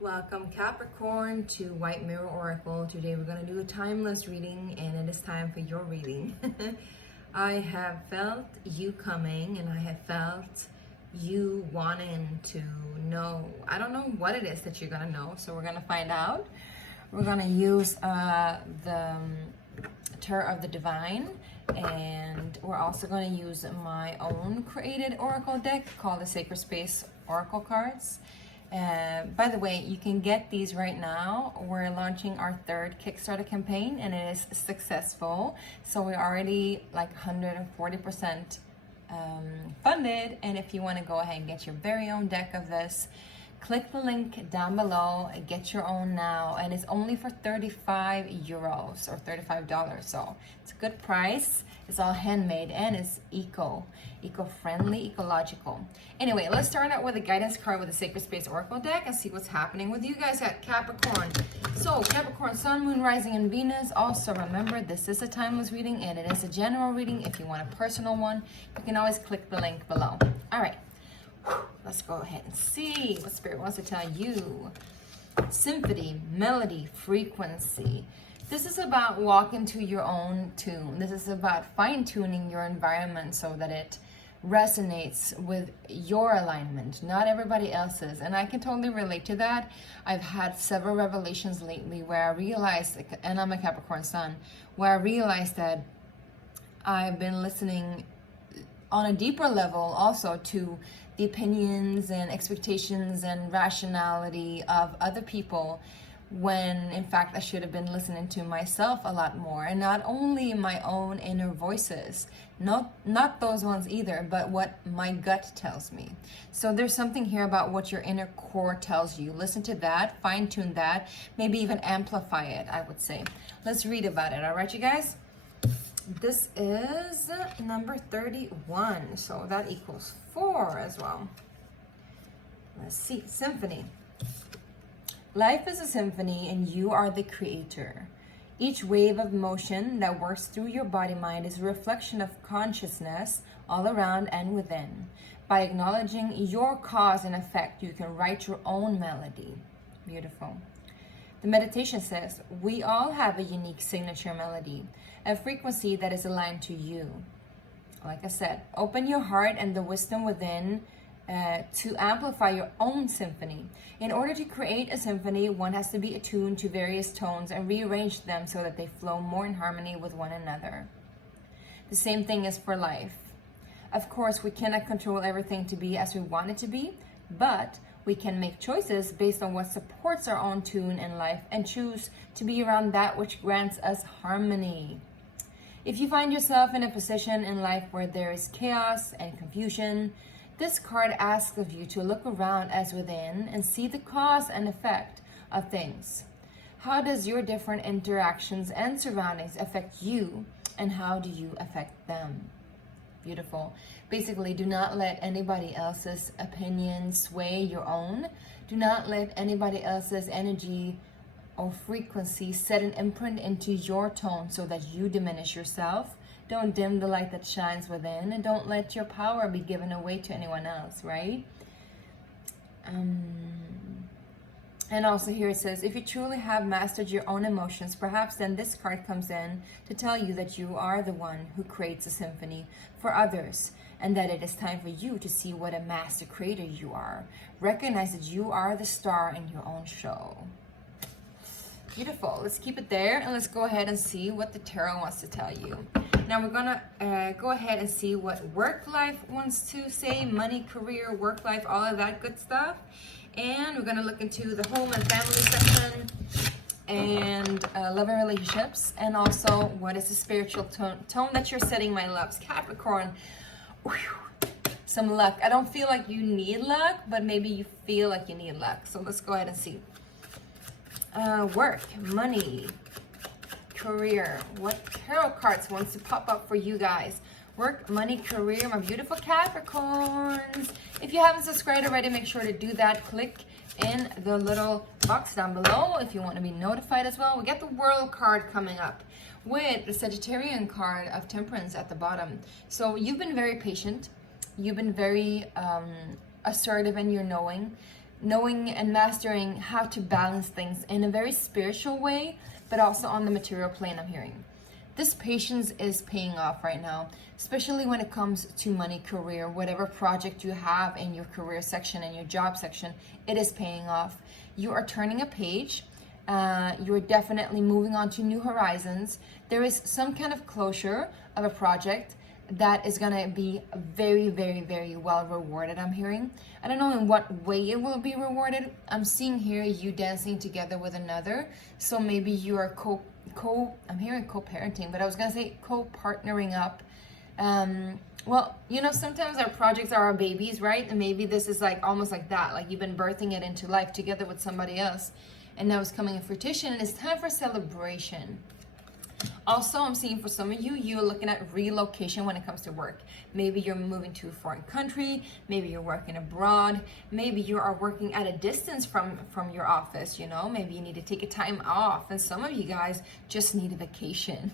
Welcome Capricorn to White Mirror Oracle. Today we're going to do a timeless reading and it is time for your reading. I have felt you coming and I have felt you wanting to know. I don't know what it is that you're going to know, so we're going to find out. We're going to use the Tarot of the Divine, and we're also going to use my own created oracle deck called the Sacred Space Oracle Cards. By the way, you can get these right now. We're launching our third Kickstarter campaign and it is successful. So we're already like 140% funded. And if you want to go ahead and get your very own deck of this, click the link down below, get your own now. And it's only for 35 euros or $35. So it's a good price. It's all handmade and it's eco-friendly, ecological. Anyway, let's start out with a guidance card with the Sacred Space Oracle deck and see what's happening with you guys at Capricorn. So Capricorn, Sun, Moon, Rising, and Venus. Also remember, this is a timeless reading and it is a general reading. If you want a personal one, you can always click the link below. All right, let's go ahead and see what Spirit wants to tell you. Symphony, melody, frequency. This is about walking to your own tune. This is about fine-tuning your environment so that it resonates with your alignment, not everybody else's. And I can totally relate to that. I've had several revelations lately where I realized, and I'm a Capricorn Sun, where I realized that I've been listening on a deeper level also to the opinions and expectations and rationality of other people, when in fact I should have been listening to myself a lot more, and not only my own inner voices, not those ones either, but what my gut tells me. So there's something here about what your inner core tells you. Listen to that, fine-tune that, maybe even amplify it, I would say. Let's read about it. All right, you guys? This is number 31, so that equals 4 as well. Let's see. Symphony. Life is a symphony and you are the creator. Each wave of motion that works through your body-mind is a reflection of consciousness all around and within. By acknowledging your cause and effect, you can write your own melody. Beautiful. The meditation says, we all have a unique signature melody, a frequency that is aligned to you. Like I said, open your heart and the wisdom within to amplify your own symphony. In order to create a symphony, one has to be attuned to various tones and rearrange them so that they flow more in harmony with one another. The same thing is for life. Of course, we cannot control everything to be as we want it to be, but we can make choices based on what supports our own tune in life and choose to be around that which grants us harmony. If you find yourself in a position in life where there is chaos and confusion, this card asks of you to look around as within and see the cause and effect of things. How does your different interactions and surroundings affect you, and how do you affect them? Beautiful. Basically, do not let anybody else's opinion sway your own. Do not let anybody else's energy or frequency set an imprint into your tone so that you diminish yourself. Don't dim the light that shines within, and don't let your power be given away to anyone else, right? And also here it says, if you truly have mastered your own emotions, perhaps then this card comes in to tell you that you are the one who creates a symphony for others, and that it is time for you to see what a master creator you are. Recognize that you are the star in your own show. Beautiful. Let's keep it there and let's go ahead and see what the tarot wants to tell you. Now we're gonna go ahead and see what work life wants to say, money, career, work life, all of that good stuff. And we're gonna look into the home and family section and love and relationships, and also what is the spiritual tone that you're setting, my loves. Capricorn, whew, some luck. I don't feel like you need luck, but maybe you feel like you need luck. So let's go ahead and see. Work, money, career. What tarot cards wants to pop up for you guys? Work, money, career, my beautiful Capricorns. If you haven't subscribed already, make sure to do that. Click in the little box down below if you want to be notified as well. We got the World card coming up with the Sagittarian card of Temperance at the bottom. So you've been very patient. You've been very assertive in your knowing. knowing and mastering how to balance things in a very spiritual way, but also on the material plane, I'm hearing. This patience is paying off right now, especially when it comes to money, career, whatever project you have in your career section and your job section, it is paying off. You are turning a page. You're definitely moving on to new horizons. There is some kind of closure of a project that is going to be very, very, very well rewarded, I'm hearing. I don't know in what way it will be rewarded. I'm seeing here you dancing together with another. So maybe you are I'm hearing co-parenting, but I was going to say co-partnering up. Well, you know, sometimes our projects are our babies, right? And maybe this is like almost like that, like you've been birthing it into life together with somebody else, and now it's coming in fruition, and it's time for celebration. Also, I'm seeing for some of you, you're looking at relocation when it comes to work. Maybe you're moving to a foreign country, maybe you're working abroad, maybe you are working at a distance from your office, you know, maybe you need to take a time off, and some of you guys just need a vacation.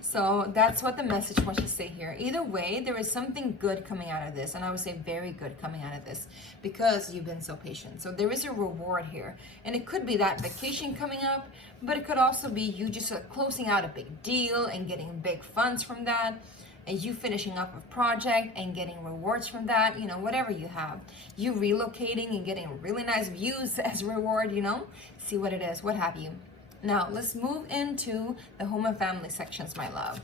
So that's what the message wants to say here. Either way, there is something good coming out of this, and I would say very good coming out of this, because you've been so patient. So there is a reward here, and it could be that vacation coming up, but it could also be you just closing out a big deal and getting big funds from that, and you finishing up a project and getting rewards from that, you know, whatever you have. You relocating and getting really nice views as reward, you know, see what it is, what have you. Now, let's move into the home and family sections, my love.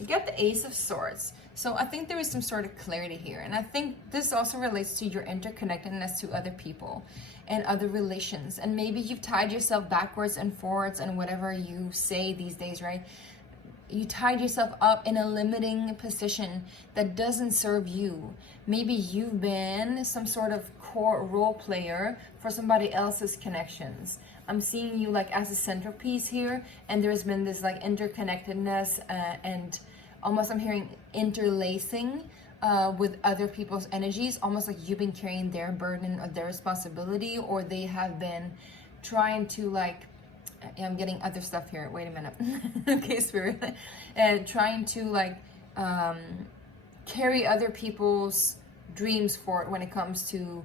You get the Ace of Swords. So I think there is some sort of clarity here. And I think this also relates to your interconnectedness to other people and other relations. And maybe you've tied yourself backwards and forwards and whatever you say these days, right? You tied yourself up in a limiting position that doesn't serve you. Maybe you've been some sort of core role player for somebody else's connections. I'm seeing you like as a centerpiece here, and there's been this like interconnectedness and almost I'm hearing interlacing with other people's energies, almost like you've been carrying their burden or their responsibility, or they have been trying to like, I'm getting other stuff here. Wait a minute. Okay, Spirit. Trying to like carry other people's dreams forward when it comes to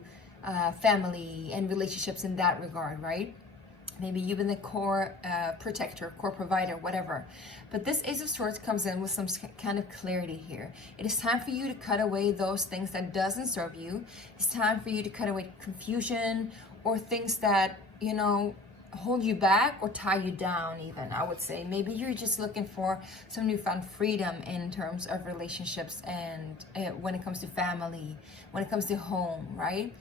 family and relationships in that regard, right? Maybe you've been the core protector, core provider, whatever. But this Ace of Swords comes in with some kind of clarity here. It is time for you to cut away those things that doesn't serve you. It's time for you to cut away confusion or things that, you know, hold you back or tie you down even, I would say. Maybe you're just looking for some newfound freedom in terms of relationships and when it comes to family, when it comes to home, right?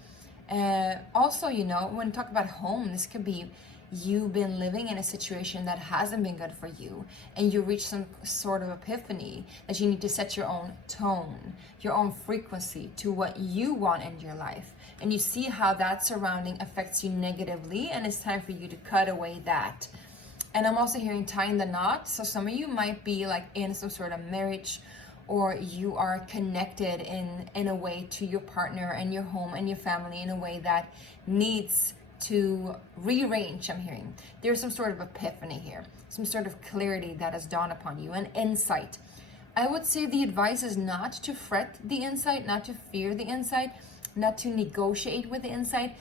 Also, you know, when we talk about home, this could be you've been living in a situation that hasn't been good for you, and you reach some sort of epiphany that you need to set your own tone, your own frequency to what you want in your life. And you see how that surrounding affects you negatively, and it's time for you to cut away that. And I'm also hearing tying the knot. So some of you might be like in some sort of marriage, or you are connected in a way to your partner and your home and your family in a way that needs to rearrange. I'm hearing there's some sort of epiphany here, some sort of clarity that has dawned upon you, an insight. I would say the advice is not to fret the insight, not to fear the insight, not to negotiate with the insight.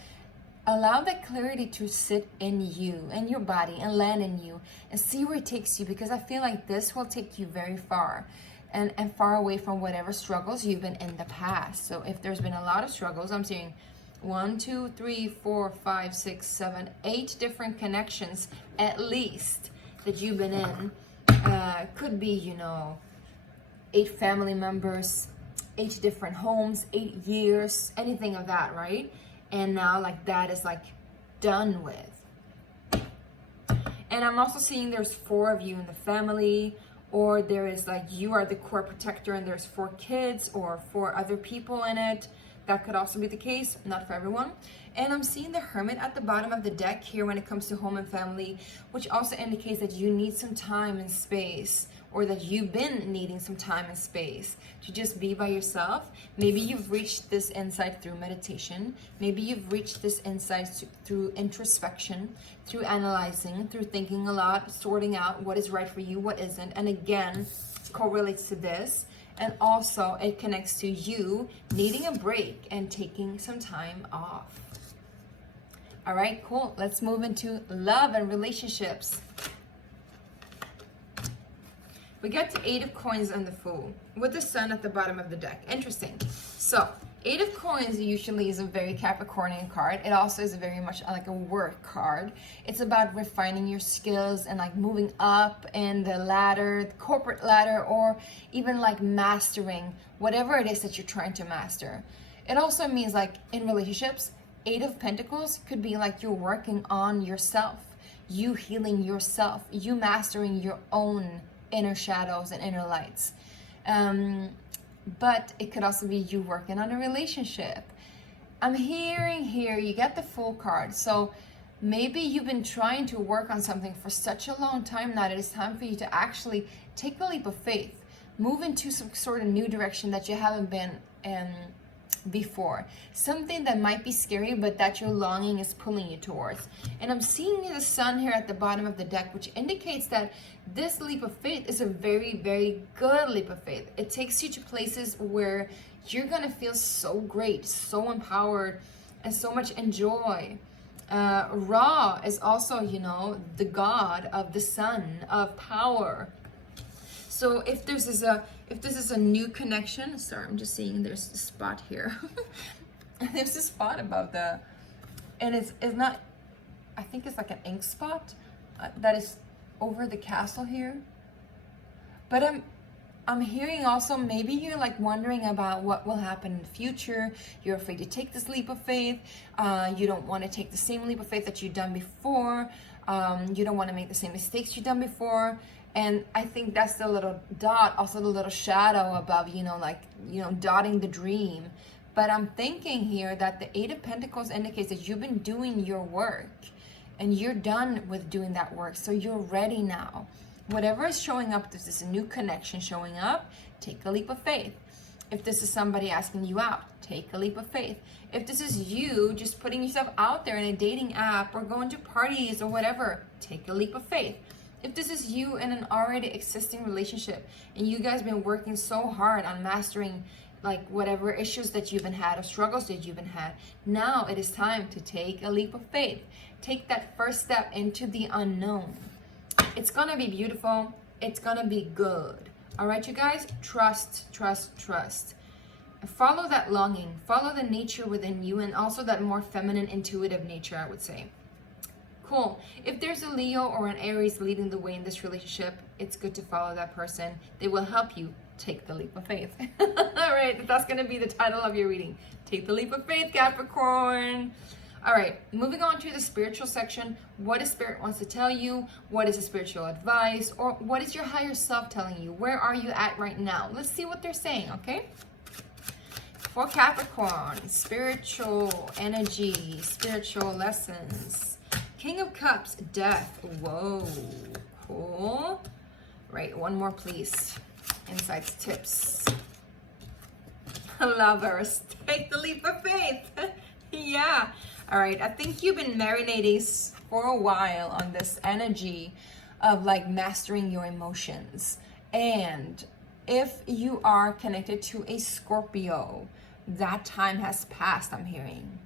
Allow that clarity to sit in you, in your body, and land in you, and see where it takes you, because I feel like this will take you very far and far away from whatever struggles you've been in the past. So if there's been a lot of struggles, I'm seeing 1, 2, 3, 4, 5, 6, 7, 8 different connections at least that you've been in. Could be, you know, 8 family members, 8 different homes, 8 years, anything of that, right? And now like that is like done with. And I'm also seeing there's 4 of you in the family, or there is like you are the core protector and there's 4 kids or 4 other people in it. That could also be the case, not for everyone. And I'm seeing the Hermit at the bottom of the deck here when it comes to home and family, which also indicates that you need some time and space, or that you've been needing some time and space to just be by yourself. Maybe you've reached this insight through meditation. Maybe you've reached this insight through introspection, through analyzing, through thinking a lot, sorting out what is right for you, what isn't. And again, correlates to this. And also it connects to you needing a break and taking some time off. All right, cool. Let's move into love and relationships. We get to 8 of coins and the Fool with the Sun at the bottom of the deck. Interesting. So 8 of coins usually is a very Capricornian card. It also is very much like a work card. It's about refining your skills and like moving up in the ladder, the corporate ladder, or even like mastering whatever it is that you're trying to master. It also means like in relationships, 8 of Pentacles could be like you're working on yourself, you healing yourself, you mastering your own inner shadows and inner lights. But it could also be you working on a relationship. I'm hearing here, you get the Fool card. So maybe you've been trying to work on something for such a long time now that it's time for you to actually take the leap of faith, move into some sort of new direction that you haven't been before. Something that might be scary, but that your longing is pulling you towards. And I'm seeing the Sun here at the bottom of the deck, which indicates that this leap of faith is a very, very good leap of faith. It takes you to places where you're gonna feel so great, so empowered, and so much enjoy. Ra is also, you know, the god of the sun, of power. So if this is a new connection, sorry, I'm just seeing there's a spot here. There's a spot above and it's not, I think it's like an ink spot that is over the castle here. But I'm hearing also maybe you're like wondering about what will happen in the future. You're afraid to take this leap of faith. You don't want to take the same leap of faith that you've done before. You don't want to make the same mistakes you've done before. And I think that's the little dot, also the little shadow above, you know, like, you know, dotting the dream. But I'm thinking here that the 8 of Pentacles indicates that you've been doing your work and you're done with doing that work. So you're ready now. Whatever is showing up, this is a new connection showing up, take a leap of faith. If this is somebody asking you out, take a leap of faith. If this is you just putting yourself out there in a dating app or going to parties or whatever, take a leap of faith. If this is you in an already existing relationship and you guys been working so hard on mastering like whatever issues that you've been had or struggles that you've been had, now it is time to take a leap of faith. Take that first step into the unknown. It's gonna be beautiful. It's gonna be good. All right, you guys, trust, trust, trust. Follow that longing, follow the nature within you, and also that more feminine, intuitive nature, I would say. Cool. If there's a Leo or an Aries leading the way in this relationship, it's good to follow that person. They will help you take the leap of faith. All right, that's going to be the title of your reading. Take the leap of faith, Capricorn. All right, moving on to the spiritual section. What does Spirit wants to tell you? What is the spiritual advice? Or what is your higher self telling you? Where are you at right now? Let's see what they're saying, okay? For Capricorn, spiritual energy, spiritual lessons. King of Cups, Death. Whoa, cool. Right, one more, please. Insights, tips. Lovers, take the leap of faith. Yeah. All right, I think you've been marinating for a while on this energy of like mastering your emotions. And if you are connected to a Scorpio, that time has passed, I'm hearing.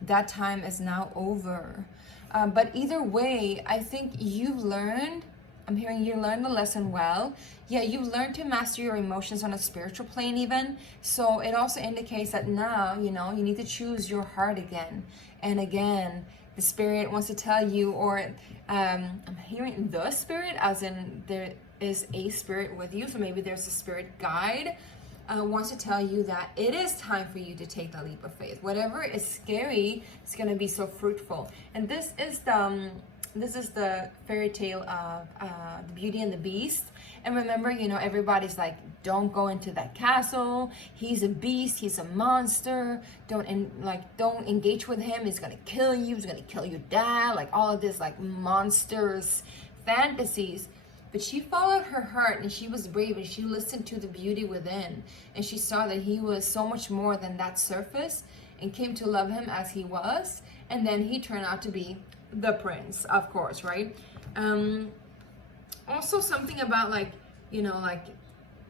That time is now over. But either way, I think you've learned, I'm hearing you learned the lesson well. Yeah, you've learned to master your emotions on a spiritual plane even. So it also indicates that now, you know, you need to choose your heart again. And again, the Spirit wants to tell you, or I'm hearing the Spirit, as in there is a Spirit with you. So maybe there's a Spirit guide. Wants to tell you that it is time for you to take the leap of faith. Whatever is scary is going to be so fruitful. And this is the fairy tale of the Beauty and the Beast. And remember, you know, everybody's like, don't go into that castle. He's a beast. He's a monster. Don't engage with him. He's gonna kill you. He's gonna kill your dad. Like all of this, like monsters fantasies. But she followed her heart and she was brave and she listened to the beauty within. And she saw that he was so much more than that surface and came to love him as he was. And then he turned out to be the prince, of course, right? Also something about like, you know, like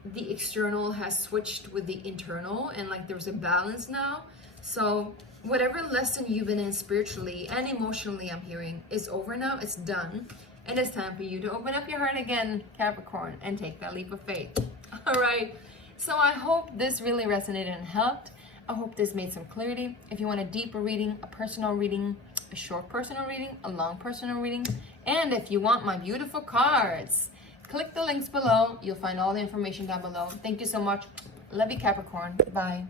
the external has switched with the internal, and like there's a balance now. So whatever lesson you've been in spiritually and emotionally, I'm hearing, is over now. It's done. And it's time for you to open up your heart again, Capricorn, and take that leap of faith. All right. So I hope this really resonated and helped. I hope this made some clarity. If you want a deeper reading, a personal reading, a short personal reading, a long personal reading, and if you want my beautiful cards, click the links below. You'll find all the information down below. Thank you so much. Love you, Capricorn. Bye.